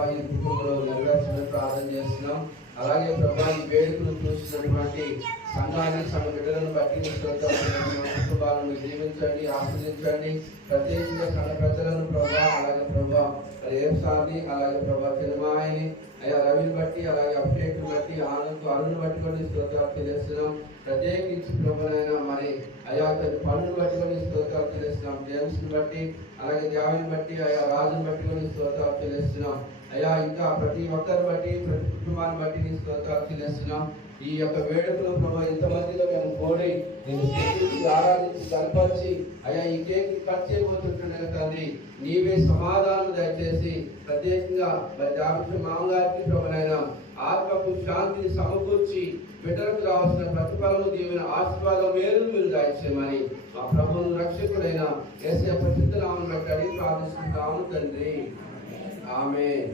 ప్రభా ఈ కుటుంబంలో నెరవేర్చడం ప్రార్థన చేస్తున్నాం. అలాగే ప్రభా ఈ వేడుకలు చూసినటువంటి సంఘాన్ని సంఘ బిడ్డలను బట్టి కుటుంబాలను జీవించండి, ఆస్వాదించండి. ప్రత్యేకంగా సంఘ ప్రజలను ప్రభా, అలాగే ప్రభా రేప్సాన్ని, అలాగే ప్రభా చిరుమాయిని, అయ్యా రవిని బట్టి, అలాగే అభిషేకం బట్టి, అరుణ్ బట్టి కూడా స్తోత్రాలు తెలియస్తున్నాం. ప్రత్యేకించి ప్రభునైనా మరి అయా పనులు బట్టి కూడా స్తోత్రాలు తెలియస్తున్నాం. జేమ్స్ని బట్టి, అలాగే దేవాన్ని బట్టి, అయా రాజుని బట్టి కూడా స్తోత్రాలు తెలియస్తున్నాం. అయ్యా ఇంకా ప్రతి ఒక్కరిని బట్టి, ప్రతి కుటుంబాన్ని బట్టి నీ స్తోత్రాలు చెల్లిస్తున్నాం. ఈ యొక్క వేడుకలు ప్రభు ఇంతమందిలో మేము కోడి నేను ఆరాధించి కనపరిచి అయ్యా ఈ కేక్ కట్ చేయబోతుంటున్నా తండ్రి, నీవే సమాధానం దయచేసి ప్రత్యేకంగా మామగారికి ప్రభునైనా ఆత్మకు శాంతిని సమకూర్చి బిడ్డలకు రావాల్సిన ప్రతిఫలము దీవెన ఆశీర్వాదం మేలు మీరు దయచేయమని మా ప్రభువును రక్షకుడైన యేసయ్య పరిశుద్ధ నామమున బట్టి అడిగి ప్రార్థిస్తున్నాము తండ్రి. ఆమేన్.